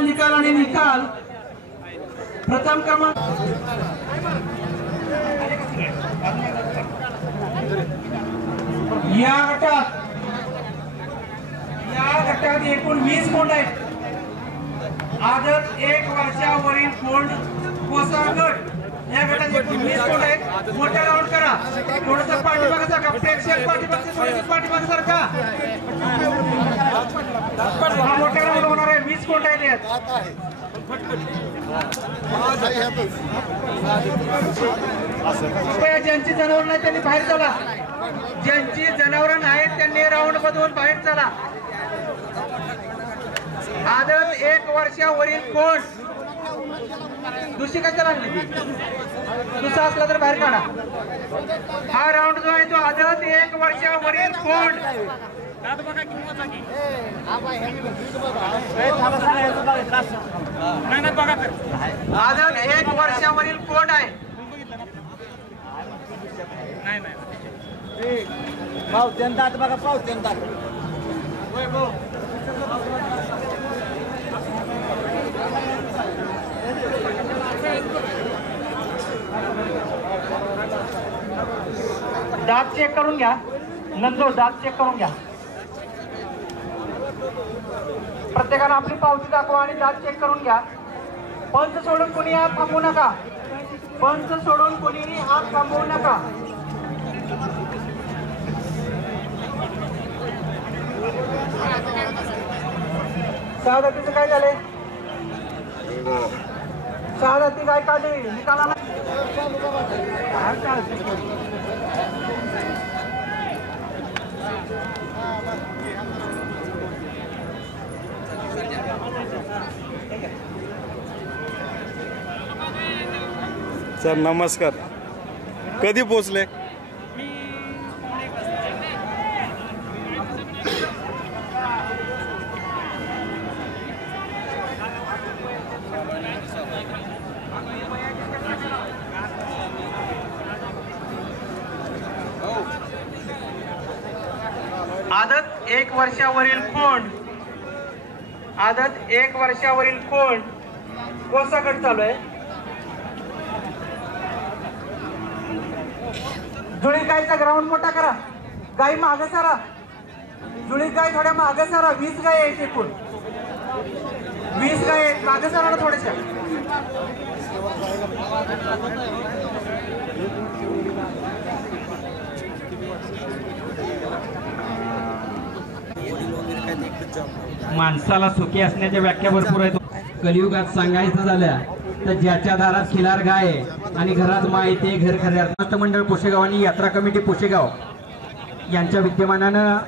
निकाल आणि निकाल प्रथम क्रमांक या गटात एकूण 20 कोंड आहेत। आदत 1 वर्षावरील कोंड कोसा गट या गटात एकूण 20 कोंड आहेत। मोठा राऊंड करा, थोडंसं पाठीमागे सरका, प्रेक्षक पाठीमागे थोडंसं पाठीमागे सरका। हा मोठा राऊंड होणार आहे, 20 कोंड आहेत। ज्यांची जनावर नाही त्यांनी बाहेर चला, ज्यांची जनावर नाहीत त्यांनी राऊंड मधून बाहेर चला। आदत 1 वर्षावरील कोंड दुसरी कशा लागली दुसरा असला तर बाहेर काढा। हा राऊंड जो आहे तो आदत 1 वर्षावरील कोंड आदत 1 वर्षावरील कोंड आहे। पावत्यांदात बघा, पावत्यांदात दात चेक करून घ्या, नंदो दात चेक करून घ्या। प्रत्येकाने आपली पावती दाखवा आणि दात चेक करून घ्या। पंच सोडून कोणी हात थांबवू नका, पंच सोडून कोणी हात थांबवू नका। सहा दातीचं काय झाले? सहा दाती काय काढले निकालाला? सर नमस्कार, कधी पोचले? आदत 1 वर्षावरील कोंड, आदत 1 वर्षावरील कोंड कोसा गट चालू आहे। जुळी गायचा ग्राउंड मोठा करा, गाई मागे सारा, जुळी गाय थोड्या मागे सारा। 20 गाय आहेत एकूण, 20 गाय आहेत, मागे सारा थोड्याशा। माणसाला सुखी असण्याच्या व्याख्या भरपूर आहेत। कलियुगात सांगायचं झालं तर ज्याच्या दारात खिलार गाय आणि घरात माय ते घर खऱ्या। राष्ट्रमंडळ पोशेगाव आणि यात्रा कमिटी पोशेगाव यांच्या विद्यमानानं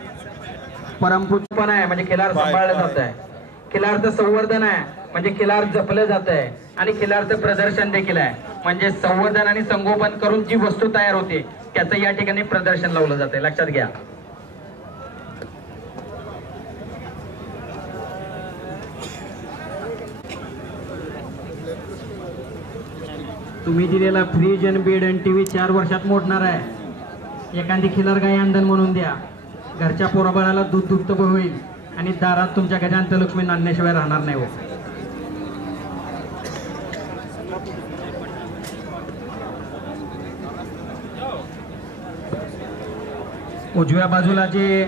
परमपूज्यपणा आहे म्हणजे खिलार सांभाळलं जात आहे, खिलारचं संवर्धन आहे म्हणजे खिलार जपलं जात आहे आणि खिलारचं प्रदर्शन देखील आहे म्हणजे संवर्धन आणि संगोपन करून जी वस्तू तयार होते त्याचं या ठिकाणी प्रदर्शन लावलं जात आहे, लक्षात घ्या। तुम्ही दिलेला फ्रीज आणि बेड आणि टीव्ही 4 वर्षात मोडणार आहे। एखादी खिलार गाय अंधन म्हणून द्या, घरच्या पोराबाळाला दूध दुभत होईल आणि दारात तुमच्या गजांत लक्ष्मी नांदण्याशिवाय राहणार नाही हो। उजव्या बाजूला जे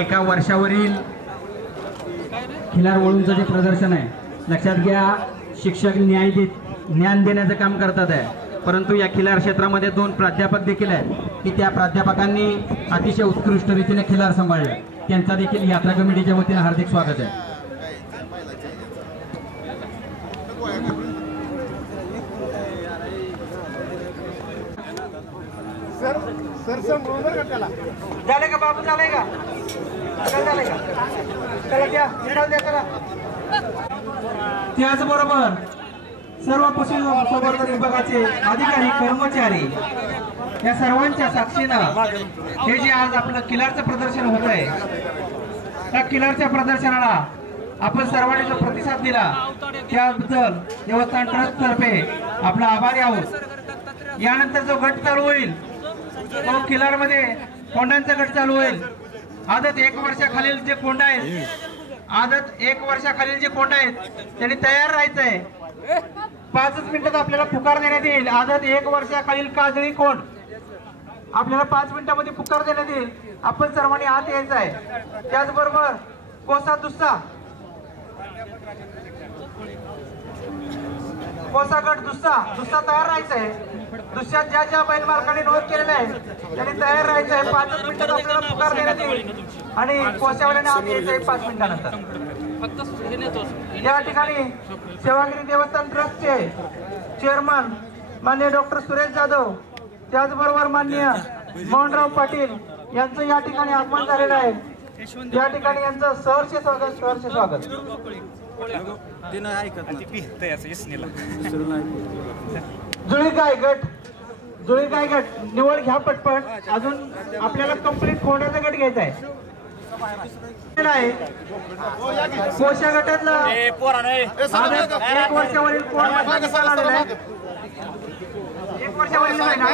1 वर्षावरील खिलार वळूंचं जे प्रदर्शन आहे, लक्षात घ्या शिक्षक ज्ञान देण्याचं काम करतात आहे, परंतु या खिलार क्षेत्रामध्ये 2 प्राध्यापक देखील आहेत की त्या प्राध्यापकांनी अतिशय उत्कृष्ट रीतीने खिलार सांभाळले, त्यांचा देखील यात्रा कमिटीच्या वतीने हार्दिक स्वागत आहे। झाले का बाबू, झालंय का? झालंय का? चला द्या, द्या चला। त्याचबरोबर सर्व पशुसंवर्धन विभागाचे अधिकारी कर्मचारी या सर्वांच्या साक्षीनं हे जे आज आपलं किल्लारचं प्रदर्शन होत आहे, त्या किल्लारच्या प्रदर्शनाला आपण सर्वांनी जो प्रतिसाद दिला त्याबद्दल देवस्थान ट्रस्ट तर्फे आपला आभारी आहोत। यानंतर जो गट चालू होईल तो किल्लारमध्ये कोंडांचा गट चालू होईल। आदत 1 वर्षाखालील जे कोंड आहेत आदत 1 वर्षाखालील जे कोंड आहेत त्यांनी तयार राहायचंय. 5 मिनिटात आपल्याला पुकार देण्यात येईल. आदत 1 वर्षाखालील काजळी कोंड आपल्याला 5 मिनिटांमध्ये पुकार देण्यात येईल. आपण सर्वांनी आत यायचं आहे. त्याचबरोबर कोसा दुस्सा कोसागड दुस्सा तयार राहायचा आहे. दुसऱ्यात ज्या बैल मालकाने नोंद केलेलं आहे त्यांनी तयार राहायचं आहे. 5 मिनिटात आपल्याला पुकार देण्यात येईल आणि कोसावाल्याने आत यायचं आहे 5 मिनिटानंतर. या ठिकाणी सेवागिरी देवस्थान ट्रस्टचे चेअरमन माननीय डॉक्टर सुरेश जाधव, त्याचबरोबर माननीय मोहनराव पाटील यांचं या ठिकाणी आगमन झालेलं आहे. या ठिकाणी यांचं सहर्ष स्वागत. जुळीगाय गट निवड घ्या पटपट. अजून आपल्याला कंप्लीट कोंडाचा गट घ्यायचा आहे. कोशा गटातला 1 वर्षावरील कोण आलेला आहे. 1 वर्षावरील आहे ना.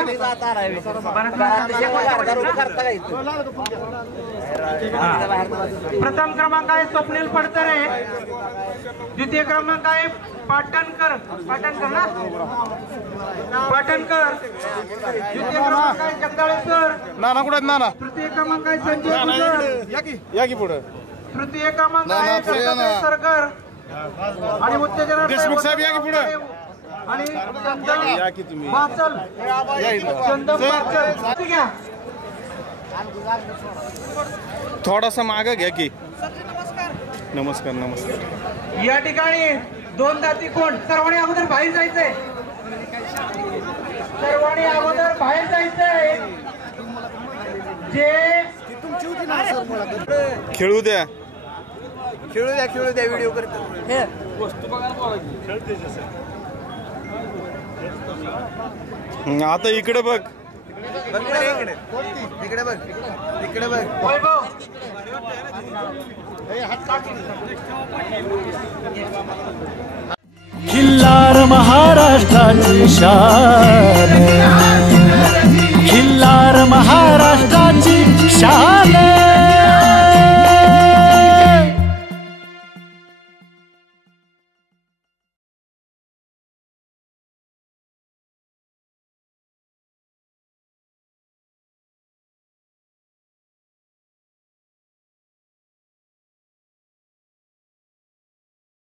प्रथम क्रमांक आहे स्वप्नील फडतरे. द्वितीय क्रमांक आहे पाटणकर ना पाटणकर. द्वितीय क्रमांक आहे जगदाळेश्वर नाना कुठे नाना. तृतीय क्रमांक आहे संजय गुजर. या की पुढे. तृतीय क्रमांक आहे सरकर आणि उत्तेजना देशमुख साहेब या की पुढे. आणि चंदन माचल. ठीक आहे. थोडासा मागे घ्या की. नमस्कार. या ठिकाणी 2 दाती कोण. सर्वांनी अगोदर बाहेर जायचंय. जे खेळू द्या व्हिडिओ करतो. आता इकडे बघ. इकडे बघ. वैभव खिल्लार महाराष्ट्राची शान.